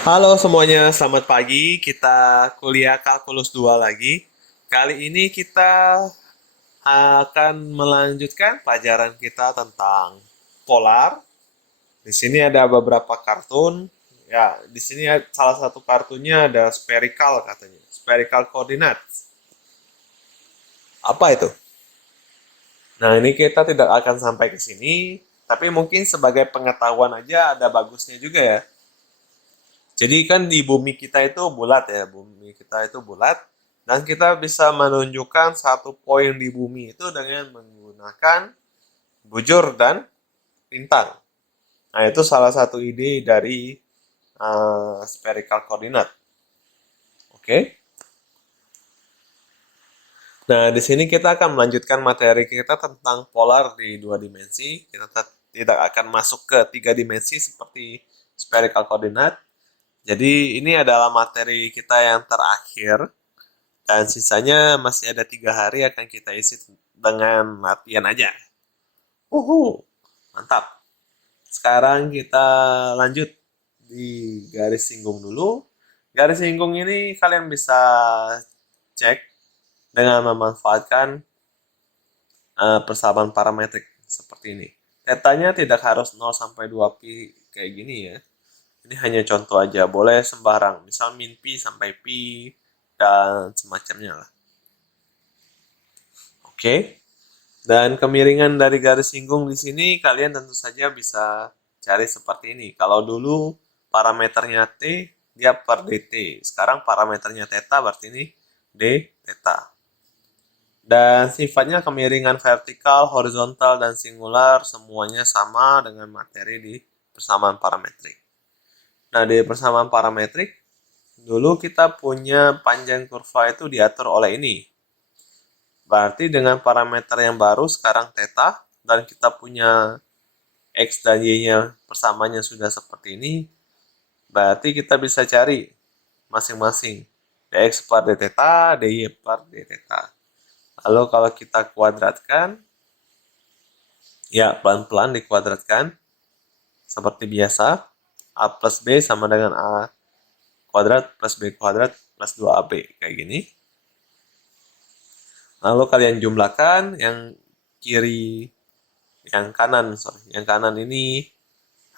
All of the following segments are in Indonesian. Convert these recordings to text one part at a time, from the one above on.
Halo semuanya, selamat pagi. Kita kuliah kalkulus 2 lagi. Kali ini kita akan melanjutkan pelajaran kita tentang polar. Di sini ada beberapa kartun. Ya, di sini salah satu kartunya ada spherical katanya. Spherical coordinates. Apa itu? Nah, ini kita tidak akan sampai ke sini, tapi mungkin sebagai pengetahuan aja ada bagusnya juga ya. Jadi kan di bumi kita itu bulat ya, bumi kita itu bulat dan kita bisa menunjukkan satu poin di bumi itu dengan menggunakan bujur dan lintang. Nah, itu salah satu ide dari spherical coordinate. Oke. Nah, di sini kita akan melanjutkan materi kita tentang polar di dua dimensi. Kita tidak akan masuk ke tiga dimensi seperti spherical coordinate. Jadi ini adalah materi kita yang terakhir. Dan sisanya masih ada 3 hari akan kita isi dengan latihan aja. Mantap. Sekarang kita lanjut di garis singgung dulu. Garis singgung ini kalian bisa cek dengan memanfaatkan persamaan parametrik seperti ini. Tetanya tidak harus 0 sampai 2pi kayak gini ya. Ini hanya contoh aja, boleh sembarang. Misal min pi sampai pi dan semacamnya lah. Oke. Dan kemiringan dari garis singgung di sini kalian tentu saja bisa cari seperti ini. Kalau dulu parameternya T, dia per dt. Sekarang parameternya theta berarti ini d theta. Dan sifatnya kemiringan vertikal, horizontal, dan singular semuanya sama dengan materi di persamaan parametrik. Nah, di persamaan parametrik, dulu kita punya panjang kurva itu diatur oleh ini. Berarti dengan parameter yang baru sekarang theta dan kita punya X dan Y-nya persamanya sudah seperti ini, berarti kita bisa cari masing-masing dx per d theta, dy per d theta. Lalu kalau kita kuadratkan, ya pelan-pelan dikuadratkan seperti biasa, a plus b sama dengan a kuadrat plus b kuadrat plus 2ab kayak gini. Lalu kalian jumlahkan yang kiri, yang kanan ini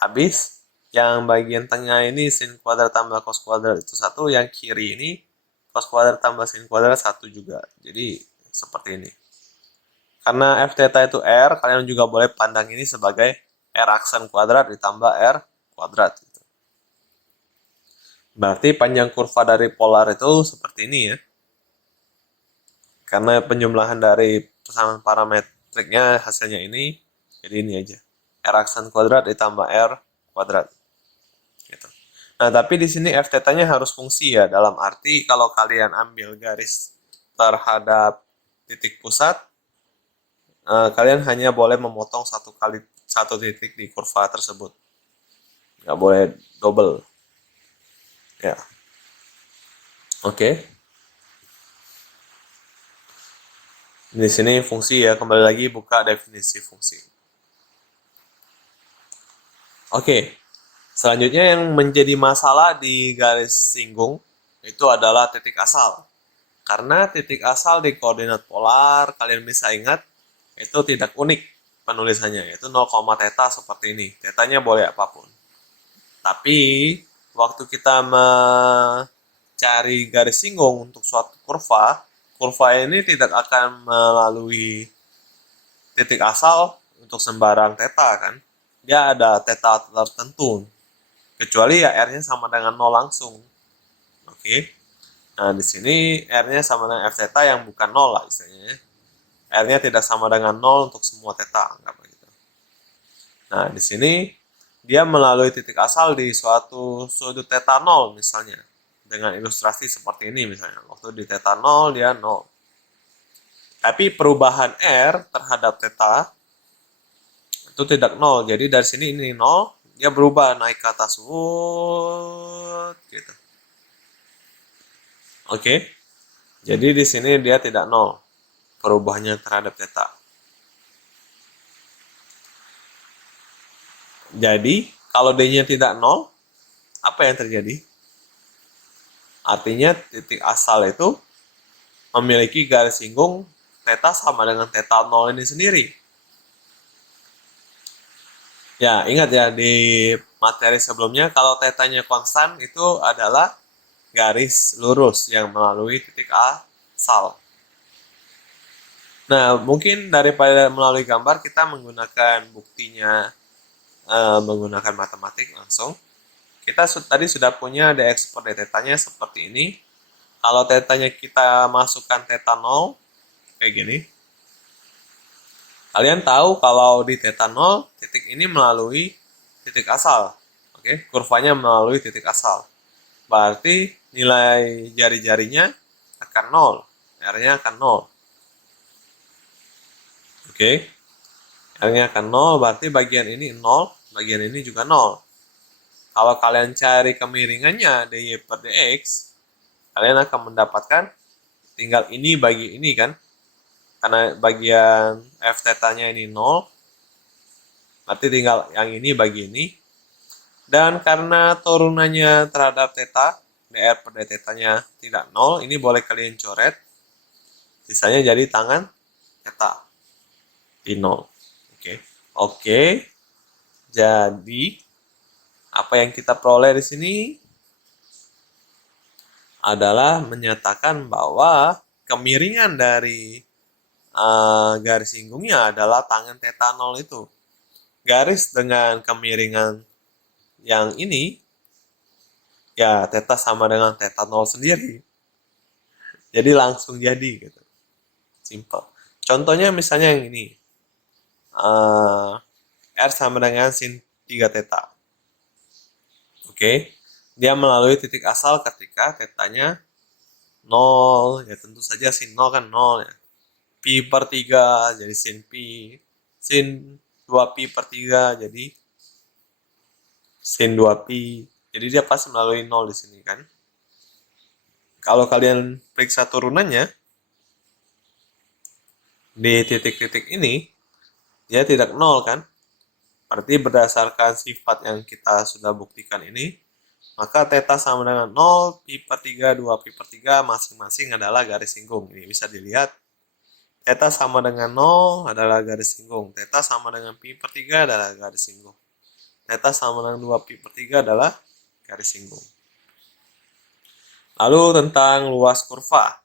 habis, yang bagian tengah ini sin kuadrat tambah cos kuadrat itu satu, yang kiri ini cos kuadrat tambah sin kuadrat satu juga. Jadi seperti ini. Karena f theta itu r, kalian juga boleh pandang ini sebagai r aksen kuadrat ditambah r kuadrat. Berarti panjang kurva dari polar itu seperti ini ya. Karena penjumlahan dari persamaan parametriknya hasilnya ini, jadi ini aja. R aksen kuadrat ditambah R kuadrat. Gitu. Nah, tapi di sini f theta-nya harus fungsi ya, dalam arti kalau kalian ambil garis terhadap titik pusat, kalian hanya boleh memotong satu titik di kurva tersebut. Nggak boleh double. Ya, oke. Di sini fungsi ya, kembali lagi buka definisi fungsi. Oke, selanjutnya yang menjadi masalah di garis singgung itu adalah titik asal. Karena titik asal di koordinat polar, kalian bisa ingat, itu tidak unik penulisannya, yaitu 0, theta seperti ini. Tetanya boleh apapun. Tapi, waktu kita mencari garis singgung untuk suatu kurva, kurva ini tidak akan melalui titik asal untuk sembarang theta kan. Dia ada theta tertentu. Kecuali ya R-nya sama dengan 0 langsung. Oke. Nah, di sini R-nya sama dengan F theta yang bukan 0 lah istilahnya. R-nya tidak sama dengan 0 untuk semua theta, anggap begitu. Nah, di sini dia melalui titik asal di suatu sudut theta 0 misalnya. Dengan ilustrasi seperti ini misalnya. Waktu di theta 0 dia 0. Tapi perubahan R terhadap theta itu tidak 0. Jadi dari sini ini 0, dia berubah naik ke atas. Gitu. Oke. Jadi di sini dia tidak 0 perubahannya terhadap theta. Jadi kalau D-nya tidak 0, apa yang terjadi? Artinya titik asal itu memiliki garis singgung theta sama dengan theta 0 ini sendiri. Ya, ingat ya di materi sebelumnya kalau tetanya konstan itu adalah garis lurus yang melalui titik asal. Nah, mungkin daripada melalui gambar kita menggunakan buktinya menggunakan matematik langsung. Kita tadi sudah punya dx per d-nya seperti ini. Kalau tetanya kita masukkan theta 0 kayak gini. Kalian tahu kalau di theta 0 titik ini melalui titik asal. Oke, kurvanya melalui titik asal. Berarti nilai jari-jarinya akan 0. R-nya akan 0. Oke. R-nya akan 0, berarti bagian ini 0, bagian ini juga 0. Kalau kalian cari kemiringannya dy per dx, kalian akan mendapatkan tinggal ini bagi ini kan. Karena bagian f theta-nya ini 0, berarti tinggal yang ini bagi ini. Dan karena turunannya terhadap theta, dr per d theta-nya tidak 0, ini boleh kalian coret. Sisanya jadi tangan theta di 0. Oke. Jadi apa yang kita peroleh di sini adalah menyatakan bahwa kemiringan dari garis singgungnya adalah tangen theta 0 itu. Garis dengan kemiringan yang ini, ya theta sama dengan theta 0 sendiri. Jadi langsung jadi gitu. Simple. Contohnya misalnya yang ini. R sama dengan sin 3 theta. Oke. Dia melalui titik asal ketika tetanya 0. Ya tentu saja sin 0 kan 0 ya. Pi per 3 jadi sin pi. Sin 2pi per 3 jadi sin 2pi. Jadi dia pasti melalui 0 di sini kan. Kalau kalian periksa turunannya di titik-titik ini, dia tidak 0 kan. Berarti berdasarkan sifat yang kita sudah buktikan ini, maka theta sama dengan 0, pi per 3, 2 pi per 3 masing-masing adalah garis singgung. Ini bisa dilihat. Theta sama dengan 0 adalah garis singgung. Theta sama dengan pi per 3 adalah garis singgung. Theta sama dengan 2 pi per 3 adalah garis singgung. Lalu tentang luas kurva.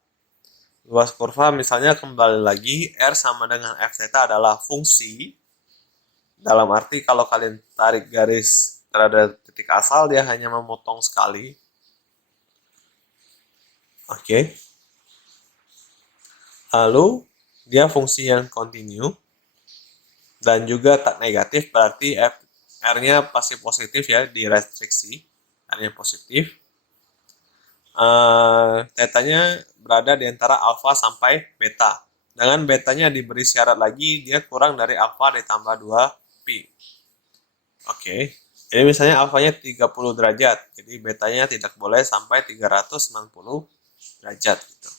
Luas kurva misalnya kembali lagi, R sama dengan F theta adalah fungsi. Dalam arti kalau kalian tarik garis terhadap titik asal, dia hanya memotong sekali. Oke. Lalu dia fungsi yang kontinu dan juga tak negatif, berarti R-nya pasti positif ya di restriksi, R-nya positif. Tetanya berada di antara alfa sampai beta. Dengan betanya diberi syarat lagi, dia kurang dari alfa ditambah 2pi. Oke. Jadi misalnya alfanya 30 derajat, jadi betanya tidak boleh sampai 390 derajat gitu.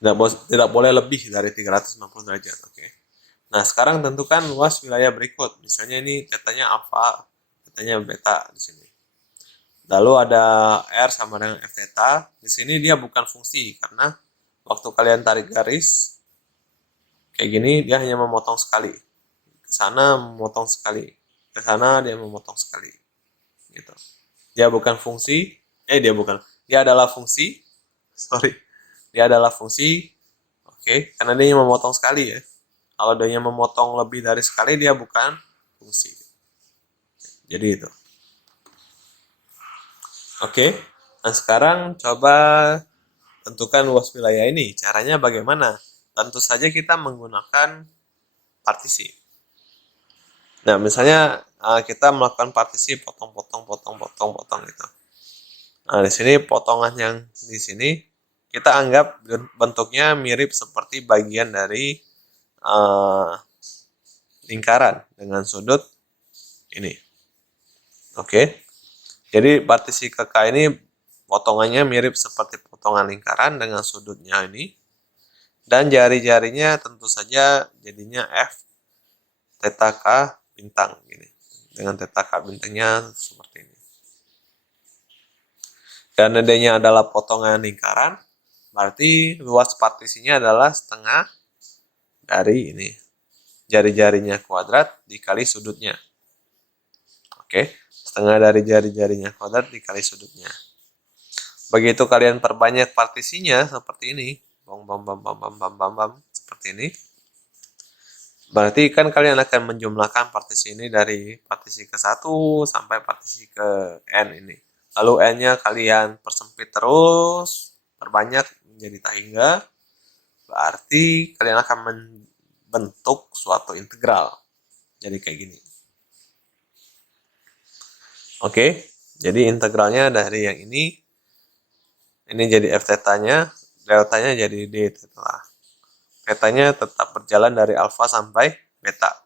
Tidak boleh lebih dari 390 derajat. Oke. Nah, sekarang tentukan luas wilayah berikut. Misalnya ini tetanya alfa, tetanya beta di sini. Lalu ada R sama dengan F theta. Di sini dia bukan fungsi karena waktu kalian tarik garis kayak gini dia hanya memotong sekali. Ke sana memotong sekali. Ke sana dia memotong sekali. Gitu. Dia bukan fungsi. Dia adalah fungsi. Dia adalah fungsi. Oke, karena dia memotong sekali ya. Kalau dia memotong lebih dari sekali, dia bukan fungsi. Jadi itu. Oke, nah sekarang coba tentukan luas wilayah ini. Caranya bagaimana? Tentu saja kita menggunakan partisi. Nah, misalnya kita melakukan partisi potong gitu. Nah, di sini potongan yang di sini kita anggap bentuknya mirip seperti bagian dari lingkaran dengan sudut ini. Oke. Jadi partisi KK ini potongannya mirip seperti potongan lingkaran dengan sudutnya ini. Dan jari-jarinya tentu saja jadinya F theta K bintang gini. Dengan theta K bintangnya seperti ini. Karena D-nya adalah potongan lingkaran, berarti luas partisinya adalah setengah dari ini. Jari-jarinya kuadrat dikali sudutnya. Oke, setengah dari jari-jarinya kuadrat dikali sudutnya. Begitu kalian perbanyak partisinya seperti ini, bam bam bam bam bam bam bam bam seperti ini. Berarti kan kalian akan menjumlahkan partisi ini dari partisi ke-1 sampai partisi ke N ini. Lalu N-nya kalian persempit terus, perbanyak menjadi tak hingga. Berarti kalian akan membentuk suatu integral. Jadi kayak gini. Oke, jadi integralnya dari yang ini jadi f theta-nya, delta-nya jadi d theta. Theta-nya tetap berjalan dari alfa sampai beta.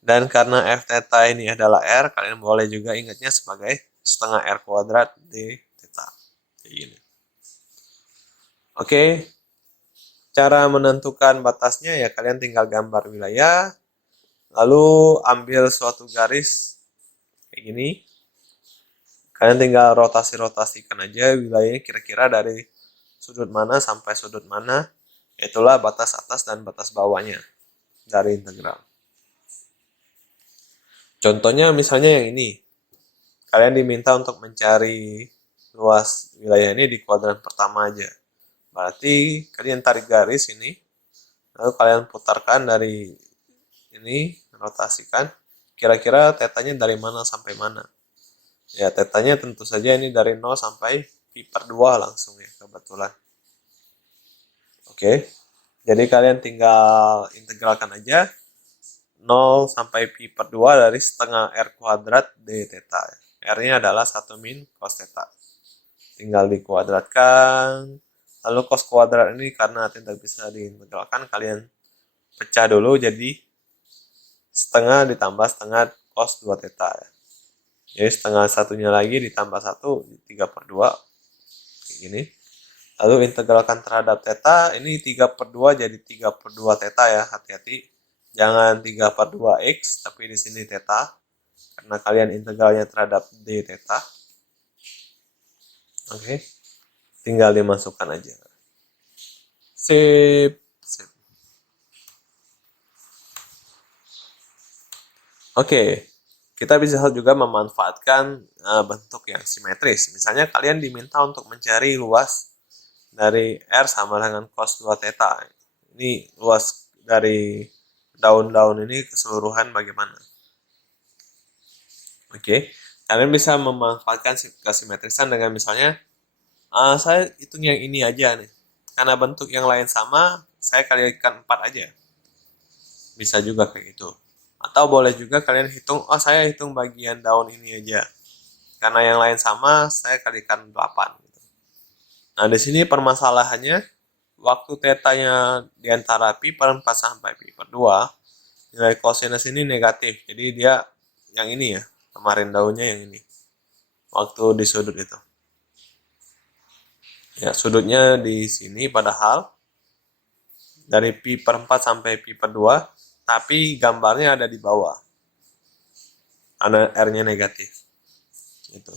Dan karena f theta ini adalah r, kalian boleh juga ingatnya sebagai setengah r kuadrat d theta. Kayak gini. Oke, cara menentukan batasnya ya kalian tinggal gambar wilayah, lalu ambil suatu garis kayak gini. Kalian tinggal rotasi-rotasikan aja wilayahnya kira-kira dari sudut mana sampai sudut mana. Itulah batas atas dan batas bawahnya dari integral. Contohnya misalnya yang ini. Kalian diminta untuk mencari luas wilayah ini di kuadran pertama aja. Berarti kalian tarik garis ini, lalu kalian putarkan dari ini, rotasikan. Kira-kira tetanya dari mana sampai mana. Ya, tetanya tentu saja ini dari 0 sampai pi per 2 langsung ya, kebetulan. Oke, jadi kalian tinggal integralkan aja 0 sampai pi per 2 dari setengah r kuadrat d theta. R-nya adalah 1 min cos theta. Tinggal dikuadratkan. Lalu cos kuadrat ini karena tidak bisa diintegralkan, kalian pecah dulu jadi setengah ditambah setengah cos 2 theta ya. Jadi setengah satunya lagi ditambah 1, 3 per 2. Kayak gini. Lalu integralkan terhadap theta, ini 3 per 2 jadi 3 per 2 theta ya, hati-hati. Jangan 3 per 2 x, tapi di sini theta. Karena kalian integralnya terhadap d theta. Oke, tinggal dimasukkan aja. Sip. Oke. Kita bisa juga memanfaatkan bentuk yang simetris. Misalnya kalian diminta untuk mencari luas dari R sama dengan cos 2 theta. Ini luas dari daun-daun ini keseluruhan bagaimana. Oke, kalian bisa memanfaatkan kesimetrisan dengan misalnya, saya hitung yang ini aja nih. Karena bentuk yang lain sama, saya kalikan 4 aja. Bisa juga kayak gitu. Atau boleh juga kalian hitung, saya hitung bagian daun ini aja. Karena yang lain sama, saya kalikan 8. Nah, di sini permasalahannya, waktu tetanya di antara pi per 4 sampai pi per 2, nilai kosinus ini negatif. Jadi dia yang ini ya, kemarin daunnya yang ini. Waktu di sudut itu. Ya, sudutnya di sini padahal dari pi per 4 sampai pi per 2, tapi gambarnya ada di bawah. Karena R-nya negatif. Gitu.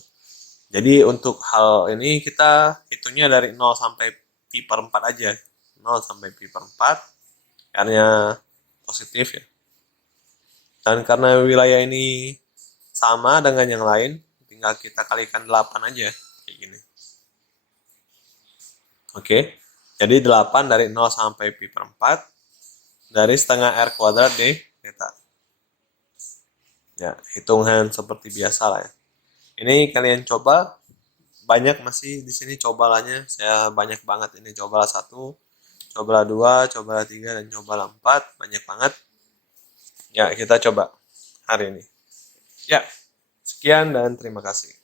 Jadi untuk hal ini kita hitungnya dari 0 sampai pi per 4 aja. 0 sampai pi per 4, R-nya positif ya. Dan karena wilayah ini sama dengan yang lain, tinggal kita kalikan 8 aja. Kayak gini. Oke, jadi 8 dari 0 sampai pi per 4 dari setengah R kuadrat D theta. Ya, hitungan seperti biasa lah ya. Ini kalian coba, banyak masih di sini cobalannya, saya banyak banget ini, cobalah 1, cobalah 2, cobalah 3, dan cobalah 4, banyak banget. Ya, kita coba hari ini. Ya, sekian dan terima kasih.